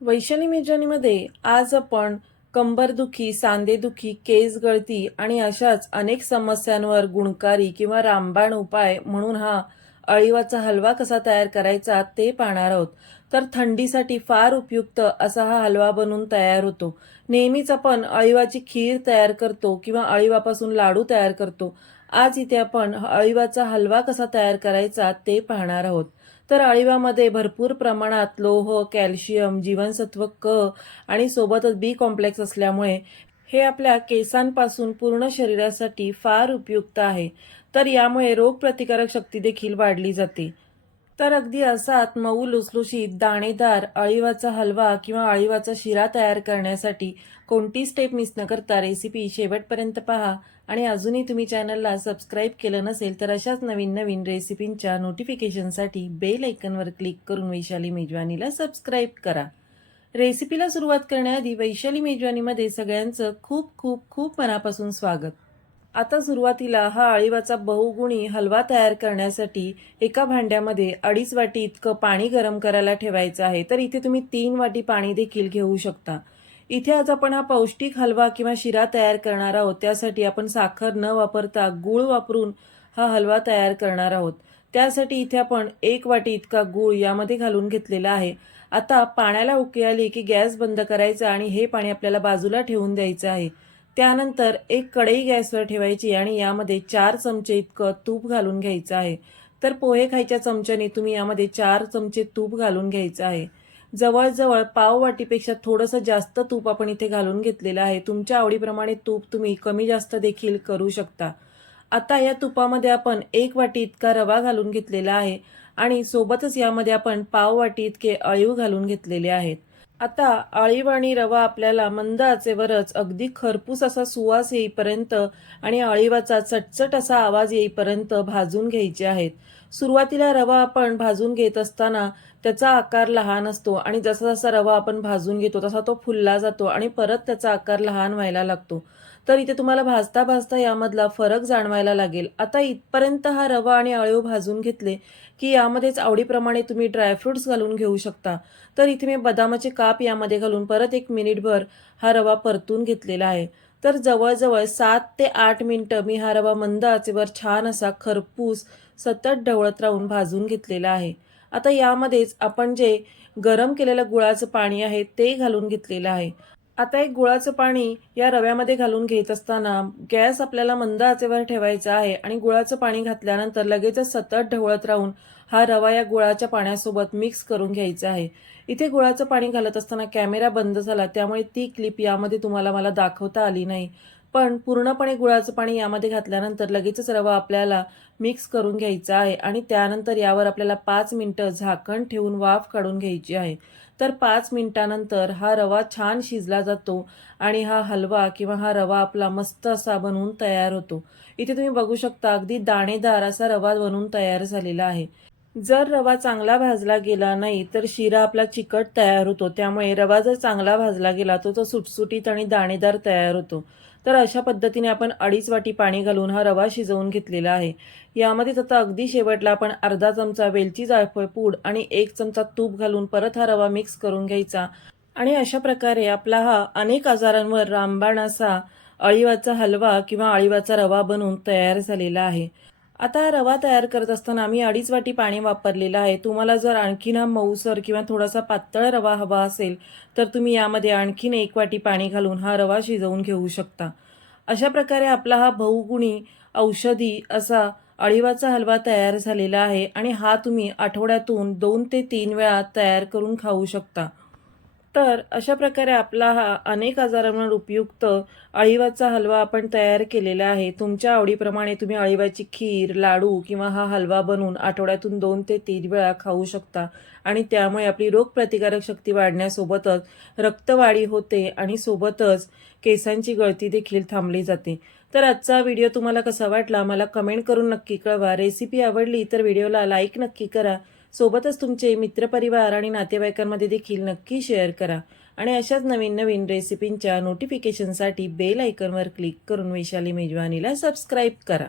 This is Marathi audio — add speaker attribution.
Speaker 1: वैशाली मेजवानीमध्ये आज आपण कंबरदुखी सांधेदुखी केस गळती आणि अशाच अनेक समस्यांवर गुणकारी किंवा रामबाण उपाय म्हणून हा अळीवाचा हलवा कसा तयार करायचा ते पाहणार आहोत. तर थंडीसाठी फार उपयुक्त असा हा हलवा बनून तयार होतो. नेहमीच आपण अळीवाची खीर तयार करतो किंवा अळीवापासून लाडू तयार करतो. आज इथे आपण अळीवाचा हलवा कसा तयार करायचा ते पाहणार आहोत. तर अळिवामध्ये भरपूर प्रमाणात लोह कॅल्शियम जीवनसत्व क आणि सोबतच बी कॉम्प्लेक्स असल्यामुळे हे आपल्या केसांपासून पूर्ण शरीरासाठी फार उपयुक्त आहे. तर यामुळे रोगप्रतिकारक शक्ती देखील वाढली जाते. तर अगदी असाच मऊ लुसलुशीत दाणेदार अळीवाचा हलवा किंवा अळीवाचा शिरा तयार करण्यासाठी कोणती स्टेप मिस न करता रेसिपी शेवटपर्यंत पहा. आणि अजूनही तुम्ही चॅनलला सबस्क्राईब केलं नसेल तर अशाच नवीन नवीन रेसिपींच्या नोटिफिकेशनसाठी बेल ऐकनवर क्लिक करून वैशाली मेजवानीला सबस्क्राईब करा. रेसिपीला सुरुवात करण्याआधी वैशाली मेजवानीमध्ये सगळ्यांचं खूप खूप खूप मनापासून स्वागत. आता सुरुवातीला हा अळीवाचा बहुगुणी हलवा तयार करण्यासाठी एका भांड्यामध्ये अडीच वाटी इतकं पाणी गरम करायला ठेवायचं आहे. तर इथे तुम्ही तीन वाटी पाणी देखील घेऊ शकता. इथे आज आपण हा पौष्टिक हलवा किंवा शिरा तयार करणार आहोत. त्यासाठी आपण साखर न वापरता गूळ वापरून हा हलवा तयार करणार आहोत. त्यासाठी इथे आपण एक वाटी इतका गूळ यामध्ये घालून घेतलेला आहे. आता पाण्याला उकळी आली की गॅस बंद करायचा आणि हे पाणी आपल्याला बाजूला ठेवून द्यायचं आहे. त्यानंतर एक कढई गॅसवर ठेवायची आणि यामध्ये चार चमचे इतकं तूप घालून घ्यायचं आहे. तर पोहे खायच्या चमच्याने तुम्ही यामध्ये चार चमचे तूप घालून घ्यायचं आहे. जवळजवळ पाव वाटीपेक्षा थोडंसं जास्त तूप आपण इथे घालून घेतलेलं आहे. तुमच्या आवडीप्रमाणे तूप तुम्ही कमी जास्त देखील करू शकता. आता या तुपामध्ये आपण एक वाटी इतका रवा घालून घेतलेला आहे आणि सोबतच यामध्ये आपण पाव वाटी इतके अळीव घालून घेतलेले आहेत. आता आळीव आणि रवा आपल्याला मंद आचेवरच अगदी खरपूस असा सुवास येईपर्यंत आणि आळीवाचा चटचट असा आवाज येईपर्यंत भाजून घ्यायचे आहेत. सुरुवातीला रवा आपण भाजून घेत असताना त्याचा आकार लहान असतो आणि जसा जसा रवा आपण भाजून घेतो तसा तो फुलला जातो आणि परत त्याचा आकार लहान व्हायला लागतो. तर इथे तुम्हाला भाजता भाजता यामधला फरक जाणवायला लागेल. आता इथपर्यंत हा रवा आणि आळीव भाजून घेतले की यामध्येच आवडीप्रमाणे तुम्ही ड्रायफ्रुट्स घालून घेऊ शकता. तर इथे मी बदामाचे काप यामध्ये घालून परत एक मिनिटभर हा रवा परतून घेतलेला आहे. तर जवळजवळ सात ते आठ मिनटं मी हा रवा मंद आचेवर छान असा खरपूस सतत ढवळत राहून भाजून घेतलेला आहे. आता यामध्येच आपण जे गरम केलेलं गुळाचं पाणी आहे ते घालून घेतलेलं आहे. आता एक गुळाचं पाणी या रव्यामध्ये घालून घेत असताना गॅस आपल्याला मंद आचेवर ठेवायचा आहे आणि गुळाचं पाणी घातल्यानंतर लगेचच सतत ढवळत राहून हा रवा या गुळाच्या पाण्यासोबत मिक्स करून घ्यायचा आहे. इथे गुळाचं पाणी घालत असताना कॅमेरा बंद झाला त्यामुळे ती क्लिप यामध्ये तुम्हाला मला दाखवता आली नाही. पण पूर्णपणे गुळाचं पाणी यामध्ये घातल्यानंतर लगेचच रवा आपल्याला मिक्स करून घ्यायचा आहे आणि त्यानंतर यावर आपल्याला पाच मिनटं झाकण ठेवून वाफ काढून घ्यायची आहे. तर पाच मिनटानंतर हा रवा छान शिजला जातो आणि हा हलवा किंवा हा रवा आपला मस्त असा बनवून तयार होतो. इथे तुम्ही बघू शकता अगदी दाणेदार असा रवा बनवून तयार झालेला आहे. जर रवा चांगला भाजला गेला नाही तर शिरा आपला चिकट तयार होतो. त्यामुळे रवा जर चांगला भाजला गेला तर तो सुटसुटीत आणि दाणेदार तयार होतो. तर अशा पद्धतीने आपण अडीच वाटी पाणी घालून हा रवा शिजवून घेतलेला आहे. यामध्येच आता अगदी शेवटला आपण अर्धा चमचा वेलची जायफळ पूड आणि एक चमचा तूप घालून परत हा रवा मिक्स करून घ्यायचा. आणि अशा प्रकारे आपला हा अनेक आजारांवर रामबाण असा अळीवाचा हलवा किंवा अळीवाचा रवा बनवून तयार झालेला आहे. आता रवा तयार करत असताना आम्ही अडीच वाटी पाणी वापरलेलं आहे. तुम्हाला जर आणखीन मऊसर किंवा थोडासा पातळ रवा हवा असेल तर तुम्ही यामध्ये आणखीन एक वाटी पाणी घालून हा रवा शिजवून घेऊ शकता. अशा प्रकारे आपला हा बहुगुणी औषधी असा अळीवाचा हलवा तयार झालेला आहे आणि हा तुम्ही आठवड्यातून दोन ते तीन वेळा तयार करून खाऊ शकता. तर अशा प्रकारे आपला हा अनेक आजारांवर उपयुक्त अळीवाचा हलवा आपण तयार केलेला आहे. तुमच्या आवडीप्रमाणे तुम्ही अळीवाची खीर लाडू किंवा हा हलवा बनवून आठवड्यातून दोन ते तीन वेळा खाऊ शकता. आणि त्यामुळे आपली रोगप्रतिकारक शक्ती वाढण्यासोबतच रक्तवाढी होते आणि सोबतच केसांची गळती देखील थांबली जाते. तर आजचा व्हिडिओ तुम्हाला कसा वाटला? मला कमेंट करून नक्की कळवा. रेसिपी आवडली तर व्हिडिओला लाईक नक्की करा. सोबतच तुमचे मित्रपरिवार आणि नातेवाईकांमध्ये देखील नक्की शेअर करा. आणि अशाच नवीन नवीन रेसिपींच्या नोटिफिकेशनसाठी बेल आयकनवर क्लिक करून वैशाली मेजवानीला सबस्क्राईब करा.